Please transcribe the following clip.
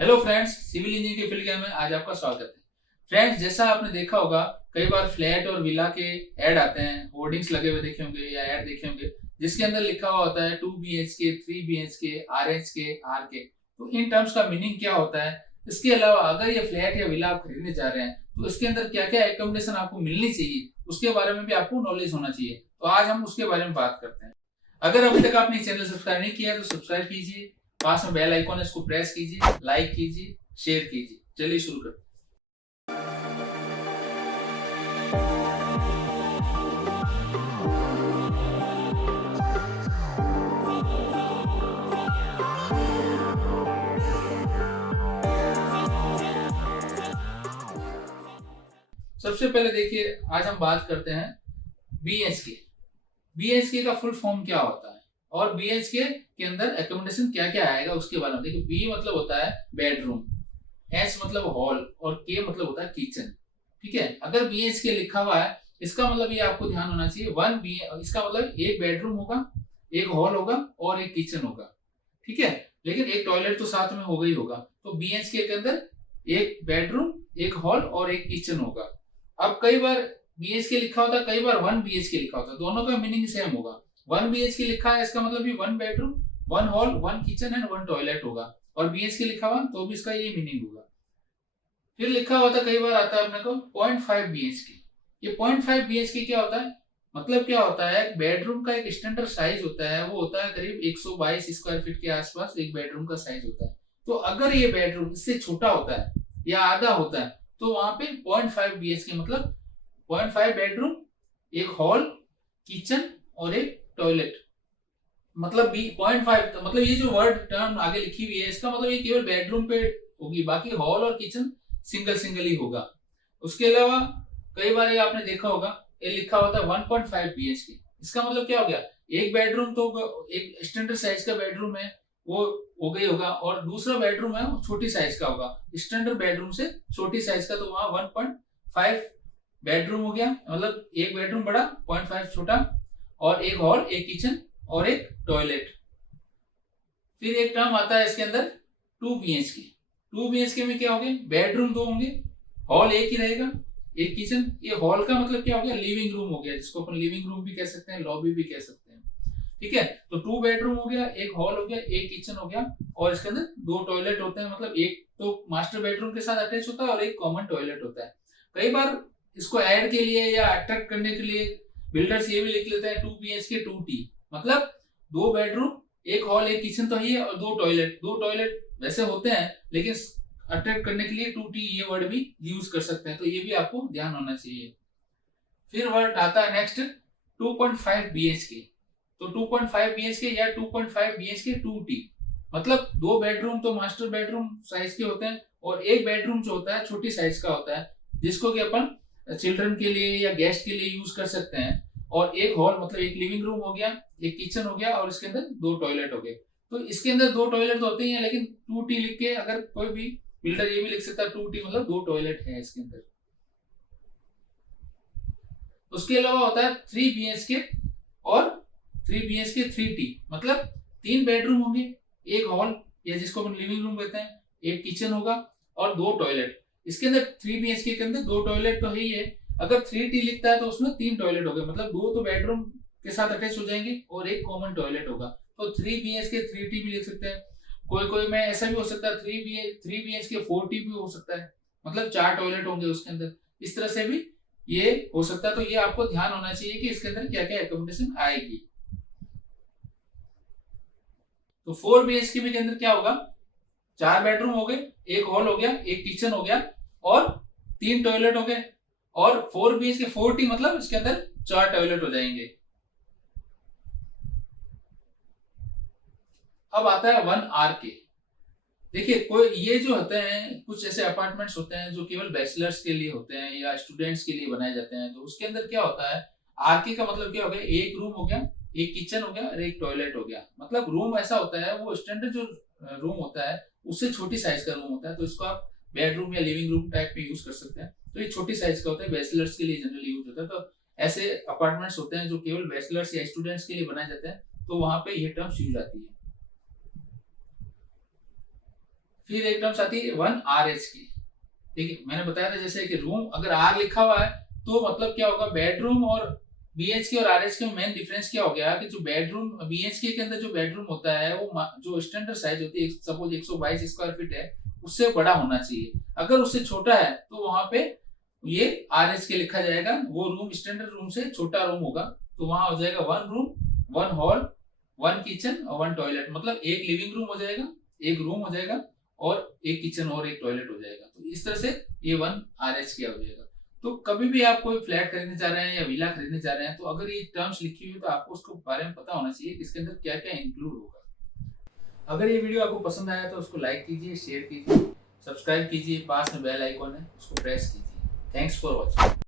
Hello friends, civil engineering के field में आज आपका स्वागत है। फ्रेंड्स, जैसा आपने देखा होगा, कई बार फ्लैट और विला के ऐड आते हैं, होर्डिंग्स लगे हुए देखे होंगे या ऐड देखे होंगे, जिसके अंदर लिखा हुआ होता है 2 BHK, 3 BHK, RH के, आर के। तो इन टर्म्स का मीनिंग क्या होता है? इसके अलावा अगर ये फ्लैट या विला आप खरीदने जा रहे हैं तो इसके अंदर क्या क्या एकोमोडेशन आपको मिलनी चाहिए, उसके बारे में भी आपको नॉलेज होना चाहिए। तो आज हम उसके बारे में बात करते हैं। अगर अभी तक आपने चैनल सब्सक्राइब नहीं किया तो सब्सक्राइब कीजिए, पास में बेल आइकॉन है, इसको प्रेस कीजिए, लाइक कीजिए, शेयर कीजिए। चलिए शुरू करते हैं। सबसे पहले देखिए, आज हम बात करते हैं बीएचके। बीएचके का फुल फॉर्म क्या होता है और बीएचके के अंदर एकोमोडेशन क्या क्या आएगा उसके बारे में देखिए। बी मतलब होता है बेडरूम, एच मतलब हॉल और के मतलब होता है किचन। ठीक है, अगर बीएचके लिखा हुआ है इसका मतलब ये आपको ध्यान होना चाहिए वन बी, इसका मतलब एक बेडरूम होगा, एक हॉल होगा और एक किचन होगा। ठीक है, लेकिन एक टॉयलेट तो साथ में होगा ही होगा। तो बीएचके के अंदर एक बेडरूम, एक हॉल और एक किचन होगा। अब कई बार बीएचके लिखा होता है, कई बार 1 BHK लिखा होता है, दोनों का मीनिंग सेम होगा। 1 BHK लिखा है इसका मतलब भी 1 bedroom, 1 hall, 1 kitchen and 1 toilet होगा। और बीएचके लिखा हुआ तो भी इसका ये मीनिंग होगा। फिर लिखा होता है, कई बार आता है अपने को 0.5 BHK। ये 0.5 BHK क्या होता है? मतलब क्या होता है, बेडरूम का एक स्टैंडर्ड साइज होता है, वो होता है करीब 122 स्क्वायर फीट के आसपास एक बेडरूम का साइज होता है। तो अगर ये बेडरूम इससे छोटा होता है या आधा होता है तो वहां पे 0.5 BHK मतलब 0.5 बेडरूम, एक हॉल, किचन और एक टॉयलेट। मतलब 0.5 मतलब ये जो वर्ड टर्म आगे लिखी हुई है इसका मतलब ये केवल बेडरूम पे होगी, बाकी हॉल और किचन सिंगल सिंगल ही होगा। उसके अलावा कई बार ये आपने देखा होगा, ये लिखा होता है 1.5 BHK। इसका मतलब क्या हो गया, एक बेडरूम तो एक स्टैंडर्ड साइज का बेडरूम है वो हो गई होगा, और दूसरा बेडरूम है वो छोटी साइज का होगा, स्टैंडर्ड बेडरूम से छोटी साइज का, तो वहां 1.5 बेडरूम हो गया, मतलब एक बेडरूम बड़ा, 0.5 छोटा, और एक हॉल, एक किचन और एक टॉयलेट। फिर एक टर्म आता है इसके अंदर 2 BHK। 2 BHK में क्या होंगे, बेडरूम 2 होंगे, हॉल एक ही रहेगा, एक किचन। ये हॉल का मतलब क्या हो गया, लिविंग रूम हो गया, जिसको अपन लिविंग रूम भी कह सकते हैं, लॉबी भी कह सकते हैं। ठीक है, तो 2 बेडरूम हो गया, एक हॉल हो गया, एक किचन हो गया, और इसके अंदर 2 टॉयलेट होते हैं, मतलब एक तो मास्टर बेडरूम के साथ अटैच होता है और एक कॉमन टॉयलेट होता है। कई बार इसको ऐड के लिए या अट्रैक्ट करने के लिए बिल्डर्स ये भी लिख लेते हैं 2 BHK 2T, मतलब 2 बेडरूम, एक हॉल, एक किचन तो ही है, और 2 टॉयलेट। 2 टॉयलेट वैसे होते हैं लेकिन अट्रैक्ट करने के लिए 2T ये वर्ड भी यूज कर सकते हैं, तो ये भी आपको ध्यान होना चाहिए। फिर वर्ड आता है नेक्स्ट 2.5 BHK। तो 2.5 BHK या 2.5 BHK 2T मतलब 2 बेडरूम तो मास्टर बेडरूम साइज के होते हैं, और एक बेडरूम जो होता है छोटी साइज का होता है, जिसको कि अपन चिल्ड्रन के लिए या गेस्ट के लिए यूज कर सकते हैं। और एक हॉल मतलब एक लिविंग रूम हो गया, एक किचन हो गया, और इसके अंदर 2 टॉयलेट हो गए। तो इसके अंदर 2 टॉयलेट तो होते ही हैं, लेकिन 2T लिख के अगर कोई भी बिल्डर ये भी लिख सकता है 2T मतलब 2 टॉयलेट है इसके अंदर। उसके अलावा होता है 3 BHK और 3 BHK 3T मतलब 3 बेडरूम होंगे, एक हॉल या जिसको अपन लिविंग रूम कहते हैं, एक किचन होगा और 2 टॉयलेट। इसके अंदर 3 BHK के अंदर 2 टॉयलेट तो है ही है। अगर 3T लिखता है तो उसमें 3 टॉयलेट हो गए, मतलब 2 तो बेडरूम के साथ अटैच हो जाएंगे और एक कॉमन टॉयलेट होगा। तो 3 BHK 3T भी लिख सकते हैं। कोई कोई में ऐसा भी हो सकता है 3 BHK 4T भी हो सकता है, मतलब 4 टॉयलेट होंगे उसके अंदर। इस तरह से भी ये हो सकता है। तो ये आपको ध्यान होना चाहिए कि इसके अंदर क्या क्या एकोमोडेशन आएगी। तो 4 BHK के अंदर क्या होगा, 4 बेडरूम हो गए, एक हॉल हो गया, एक किचन हो गया और 3 टॉयलेट हो गए। और 4 BHK 4T मतलब इसके अंदर 4 टॉयलेट हो जाएंगे। अब आता है 1RK। देखिए, कोई ये जो होते हैं कुछ ऐसे अपार्टमेंट्स होते हैं जो केवल बैचलर्स के लिए होते हैं या स्टूडेंट्स के लिए बनाए जाते हैं। तो उसके अंदर क्या होता है, आरके का मतलब क्या हो गया, एक रूम हो गया, एक किचन हो गया और एक टॉयलेट हो गया। मतलब रूम ऐसा होता है, वो स्टैंडर्ड जो रूम होता है उससे छोटी साइज का रूम होता है, तो इसको आप बेडरूम या लिविंग रूम टाइप में यूज कर सकते हैं। तो ये छोटी साइज का होता है, बैचलर्स के लिए जनरली यूज होता है। तो ऐसे अपार्टमेंट्स होते हैं जो केवल बैचलर्स या स्टूडेंट्स के लिए बनाए जाते हैं, तो वहां पे ये टर्म्स यूज आती है। फिर एक टर्म्स आती है 1 RH की। ठीक है, मैंने बताया था जैसे कि रूम अगर R लिखा हुआ है तो मतलब क्या होगा, बेडरूम और BHK और RHK में मेन डिफरेंस क्या हो गया कि जो बेडरूम BHK के अंदर जो बेडरूम होता है वो जो स्टैंडर्ड साइज होती है सपोज 122 स्क्वायर फीट है उससे बड़ा होना चाहिए। अगर उससे छोटा है तो वहां पे ये RHK लिखा जाएगा, वो रूम स्टैंडर्ड रूम से छोटा रूम होगा। तो वहां हो जाएगा 1 रूम 1 हॉल 1 किचन और 1 टॉयलेट, मतलब एक लिविंग रूम हो जाएगा, एक रूम हो जाएगा और एक किचन और एक टॉयलेट हो जाएगा। तो इस तरह से ये 1 RH हो जाएगा। तो कभी भी आप कोई फ्लैट खरीदने जा रहे हैं या विला खरीदने जा रहे हैं तो अगर ये टर्म्स लिखी हुई है तो आपको उसको बारे में पता होना चाहिए कि इसके अंदर क्या क्या इंक्लूड होगा। अगर ये वीडियो आपको पसंद आया तो उसको लाइक कीजिए, शेयर कीजिए, सब्सक्राइब कीजिए, पास में बेल आइकॉन है उसको प्रेस कीजिए। Thanks for watching.